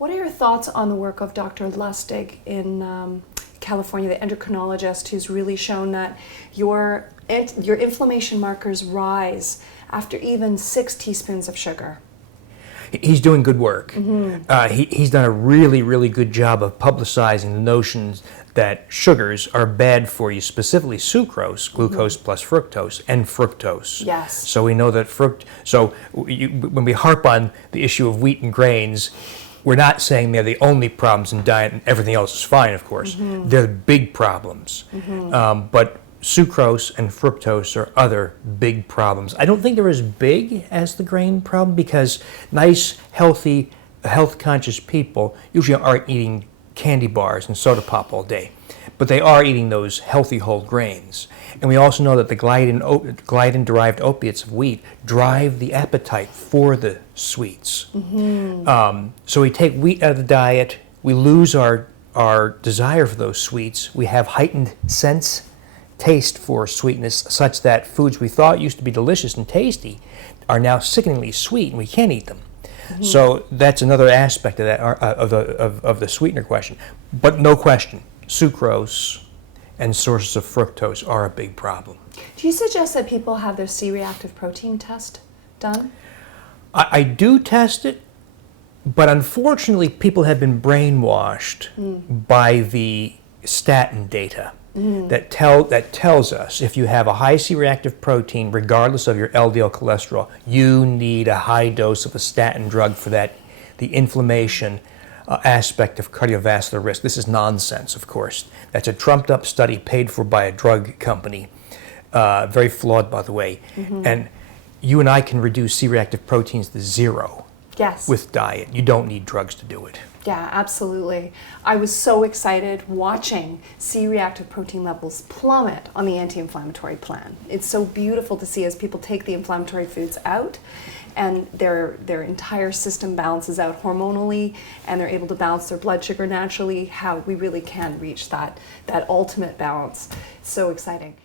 What are your thoughts on the work of Dr. Lustig in California, the endocrinologist, who's really shown that your inflammation markers rise after even 6 teaspoons of sugar? He's doing good work. He's done a really, really good job of publicizing the notions that sugars are bad for you, specifically sucrose, glucose plus fructose, and fructose. Yes. So we know that when we harp on the issue of wheat and grains, we're not saying they're the only problems in diet and everything else is fine, of course. They're the big problems. But sucrose and fructose are other big problems. I don't think they're as big as the grain problem because nice, healthy, health-conscious people usually aren't eating candy bars and soda pop all day. But they are eating those healthy whole grains. And we also know that the gliadin-derived opiates of wheat drive the appetite for the sweets. So we take wheat out of the diet, we lose our desire for those sweets, we have heightened taste for sweetness, such that foods we thought used to be delicious and tasty are now sickeningly sweet and we can't eat them. So that's another aspect of that of the sweetener question. But no question, sucrose and sources of fructose are a big problem. Do you suggest that people have their C-reactive protein test done? I do test it, but unfortunately people have been brainwashed by the statin data. That tells us if you have a high C-reactive protein, regardless of your LDL cholesterol, you need a high dose of a statin drug for the inflammation aspect of cardiovascular risk. This is nonsense, of course. That's a trumped-up study paid for by a drug company, very flawed, by the way. And you and I can reduce C-reactive proteins to 0 with diet. You don't need drugs to do it. Yeah, absolutely. I was so excited watching C-reactive protein levels plummet on the anti-inflammatory plan. It's so beautiful to see as people take the inflammatory foods out and their entire system balances out hormonally and they're able to balance their blood sugar naturally, how we really can reach that ultimate balance. So exciting.